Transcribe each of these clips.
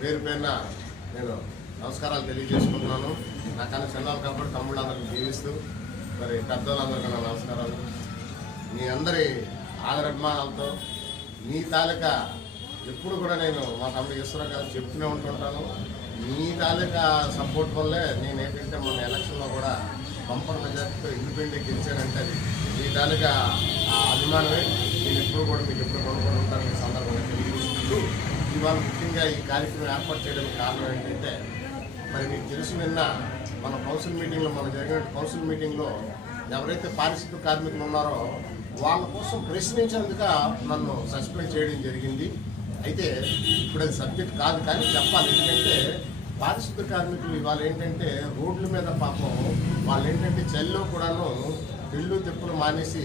పేరు పేరున నేను నమస్కారాలు తెలియజేసుకుంటున్నాను. నాకన్నా చిన్నవాళ్ళు కాబట్టి తమ్ముళ్ళందరికీ జీవిస్తూ మరి పెద్దవాళ్ళందరికీ నా నమస్కారాలు. మీ అందరి ఆదరాభిమానాలతో మీ తాలూకా ఎప్పుడు కూడా నేను మా తమ్ముడు ఈశ్వరరావు గారు చెప్తూనే ఉంటుంటాను. మీ తాలూకా సపోర్ట్ వల్లే నేను ఏంటంటే మొన్న ఎలక్షన్లో కూడా బంపర్ మెజార్టీతో ఇండిపెండెంట్ గెలిచానంటే అది మీ తాలూకా అభిమానమే. నేను ఎప్పుడు కూడా మీకు ఎప్పుడు కొనుక్కొని ఉంటాను. ఈ సందర్భంగా తెలియజేసుకుంటూ ఇవాళ ముఖ్యంగా ఈ కార్యక్రమం ఏర్పాటు చేయడానికి కారణం ఏంటంటే మరి మీకు తెలిసి నిన్న మన కౌన్సిల్ మీటింగ్లో మన జరిగిన కౌన్సిల్ మీటింగ్లో ఎవరైతే పారిశుద్ధ్య కార్మికులు ఉన్నారో వాళ్ళ కోసం ప్రశ్నించేందుక నన్ను సస్పెండ్ చేయడం జరిగింది. అయితే ఇప్పుడు అది సబ్జెక్ట్ కాదు కానీ చెప్పాలి. ఎందుకంటే పారిశుద్ధ్య కార్మికులు ఇవాళ ఏంటంటే రోడ్ల మీద పాపం వాళ్ళు ఏంటంటే చలిలో కూడాను ఇళ్ళు తిప్పులు మానేసి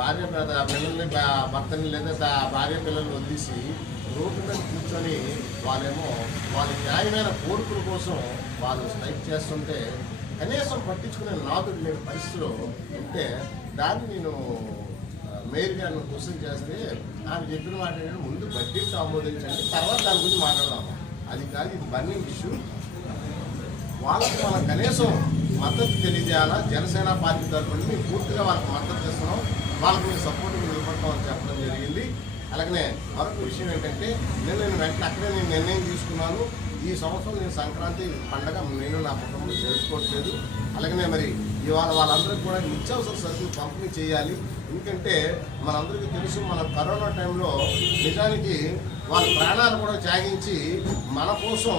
భార్య పిల్లల్ని భర్తని లేదా భార్య పిల్లల్ని వదిలేసి రోడ్డు మీద కూర్చొని వాళ్ళేమో వాళ్ళ న్యాయమైన కోరికల కోసం వాళ్ళు స్ట్రైక్ చేస్తుంటే కనీసం పట్టించుకునే నాదుడు లేని పరిస్థితిలో ఉంటే దాన్ని నేను మేయర్ గారిని క్వశ్చన్ చేస్తే ఆమె చెప్పిన మాట ఏంటంటే ముందు బడ్జెట్ ఆమోదించండి, తర్వాత దాని గురించి మాట్లాడదాము. అది కాదు, ఇది బర్నింగ్ ఇష్యూ. వాళ్ళకి మనం కనీసం మద్దతు తెలియజేయాలా. జనసేన పార్టీ తరఫున మేము పూర్తిగా వాళ్ళకి మద్దతు ఇస్తున్నాం, వాళ్ళకి మేము సపోర్ట్గా నిలబడతామని చెప్పడం జరిగింది. అలాగనే మరొక విషయం ఏంటంటే నేను వెంటనే అక్కడే నేను నిర్ణయం తీసుకున్నాను. ఈ సంవత్సరం నేను సంక్రాంతి పండగ నేను నా కుటుంబంలో చేసుకోవట్లేదు. అలాగనే మరి ఇవాళ వాళ్ళందరికీ కూడా నిత్యావసర సరుకులు పంపిణీ చేయాలి. ఎందుకంటే మనందరికీ తెలుసు మన కరోనా టైంలో నిజానికి వాళ్ళ ప్రాణాలు కూడా త్యాగించి మన కోసం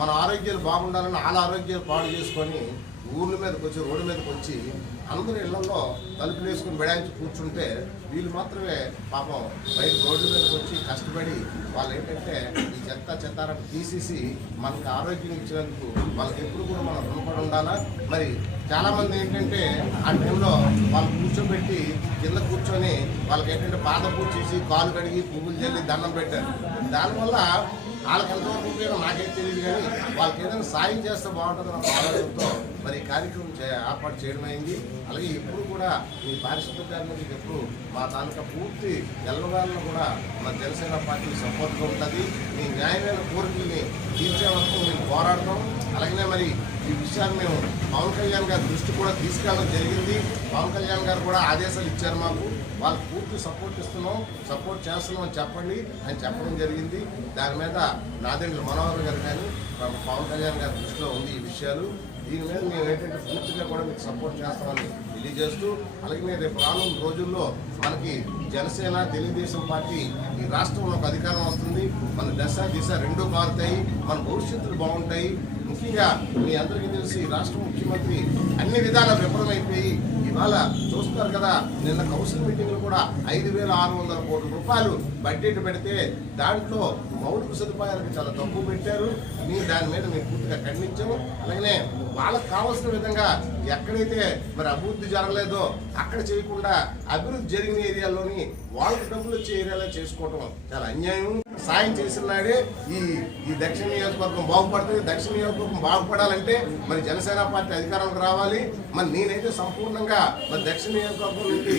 మన ఆరోగ్యాలు బాగుండాలని వాళ్ళ ఆరోగ్యాలు పాడు చేసుకొని ఊర్ల మీదకి వచ్చి రోడ్డు మీదకి వచ్చి అందరూ ఇళ్లలో తలుపులు వేసుకుని బెడాయించి కూర్చుంటే వీళ్ళు మాత్రమే పాపం బయట రోడ్డు మీదకి వచ్చి కష్టపడి వాళ్ళు ఏంటంటే ఈ చెత్తారం తీసేసి మనకు ఆరోగ్యం ఇచ్చినందుకు వాళ్ళకి ఎప్పుడు కూడా మనం రుణపడి ఉండాలా. మరి చాలామంది ఏంటంటే ఆ టైంలో వాళ్ళు కూర్చోబెట్టి కింద కూర్చొని వాళ్ళకి ఏంటంటే పాద పూజ చేసి కాలు కడిగి పువ్వులు చల్లి దండం పెట్టారు. దానివల్ల వాళ్ళకి ఎంతవరకు ఉపయోగం నాకైతే తెలియదు, కానీ వాళ్ళకి ఏదైనా సాయం చేస్తే బాగుంటుందని ఆలోచనతో మరి ఈ కార్యక్రమం ఏర్పాటు చేయడం అయింది. అలాగే ఎప్పుడు కూడా ఈ పారిశుద్ధ్య కార్మికులకు ఎప్పుడు మా తాలూకా పూర్తి ఎల్లవాళ్ళను కూడా మన జనసేన పార్టీ సపోర్ట్గా ఉంటుంది. మీ న్యాయమైన కోరికల్ని తీర్చే వరకు మేము పోరాడతాం. అలాగనే మరి ఈ విషయాన్ని మేము పవన్ కళ్యాణ్ గారి దృష్టి కూడా తీసుకెళ్ళడం జరిగింది. పవన్ కళ్యాణ్ గారు కూడా ఆదేశాలు ఇచ్చారు మాకు, వాళ్ళకి పూర్తి సపోర్ట్ ఇస్తున్నాం, సపోర్ట్ చేస్తున్నాం అని చెప్పండి అని చెప్పడం జరిగింది. దాని మీద నాదెండ్ల మనోహర్ గారు కానీ పవన్ కళ్యాణ్ గారి దృష్టిలో ఉంది ఈ విషయాలు. దీని మీద మేము ఏంటంటే పూర్తిగా కూడా మీకు సపోర్ట్ చేస్తామని తెలియజేస్తూ, అలాగే రేపు రానున్న రోజుల్లో మనకి జనసేన తెలుగుదేశం పార్టీ ఈ రాష్ట్రంలో ఒక అధికారం వస్తుంది. మన దిశ రెండూ మారుతాయి, మన భవిష్యత్తులు బాగుంటాయి. ముఖ్యంగా మీ అందరికీ తెలిసి రాష్ట్ర ముఖ్యమంత్రి అన్ని విధాల విఫలమైపోయి ఇవాళ చూస్తున్నారు కదా. నిన్న కౌన్సిల్ మీటింగ్లో కూడా 5,600 కోట్ల రూపాయలు బడ్జెట్ పెడితే దాంట్లో మౌలిక సదుపాయాలకు చాలా తక్కువ పెట్టారు. దాని మీద మేము పూర్తిగా ఖండించాము. అలాగనే వాళ్ళకు కావాల్సిన విధంగా ఎక్కడైతే మరి అభివృద్ధి జరగలేదో అక్కడ చేయకుండా అభివృద్ధి జరిగిన ఏరియాల్లోని వాళ్ళకి డబ్బులు వచ్చే ఏరియాలో చేసుకోవటం చాలా అన్యాయం. సాయం చేసిన నాడే ఈ దక్షిణ నియోజకవర్గం బాగుపడుతుంది. దక్షిణ నియోజకవర్గం బాగుపడాలంటే మరి జనసేన పార్టీ అధికారంలోకి రావాలి. మరి నేనైతే సంపూర్ణంగా మరి దక్షిణ నియోజకవర్గం నుండి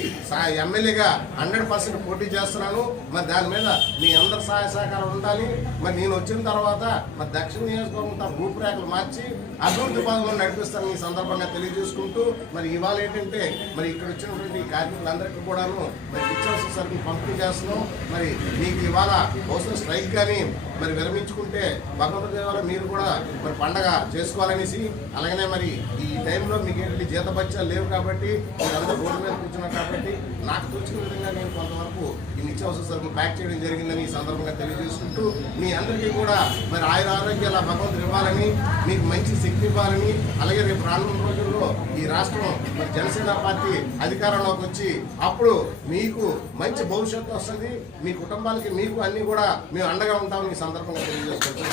ఎమ్మెల్యేగా 100% పోటీ చేస్తున్నాను. మరి దాని మీద మీ అందరి సహాయ సహకారం ఉండాలి. మరి నేను వచ్చిన తర్వాత మరి దక్షిణ నియోజకవర్గం రూపురేఖలు మార్చి అభివృద్ధి పథకంలో నడిపిస్తాను ఈ సందర్భంగా తెలియజేసుకుంటూ, మరి ఇవాళ ఏంటంటే మరి ఇక్కడ వచ్చినటువంటి కార్మికులందరికీ కూడాను మరి నిత్యావసర సరుకులు పంపిణీ చేస్తున్నాం. మరి మీకు ఇవాళ అవసరం స్ట్రైక్ కానీ మరి విరమించుకుంటే భగవంతుడి దేవాల మీరు కూడా మరి పండగ చేసుకోవాలనేసి, అలాగనే మరి ఈ టైంలో మీకు ఏంటంటే జీతభత్యాలు లేవు కాబట్టి మీరందరూ రోడ్డు మీద కూర్చున్నారు కాబట్టి నాకు తోచిన విధంగా నేను కొంతవరకు ఈ నిత్యావసర సరుకులు ప్యాక్ చేయడం జరిగిందని ఈ సందర్భంగా తెలియజేసుకుంటూ, మీ అందరికీ కూడా మరి ఆరోగ్యాల భగవంతుడు ఇవ్వాలని, మీకు మంచి శక్తి ఇవ్వాలని, అలాగే రేపు రానున్న రోజుల్లో ఈ రాష్ట్రం మరి జనసేన పార్టీ అధికారంలోకి వచ్చి అప్పుడు మీకు మంచి భవిష్యత్తు వస్తుంది. మీ కుటుంబాలకి మీకు అన్ని కూడా మేము అండగా ఉంటామని ఈ సందర్భంగా తెలియజేసుకుంటాం.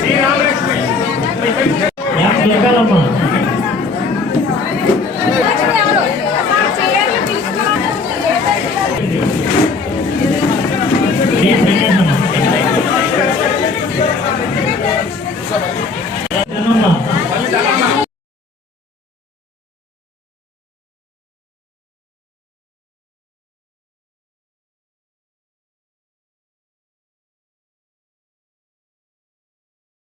శ్రీరామలక్ష్మి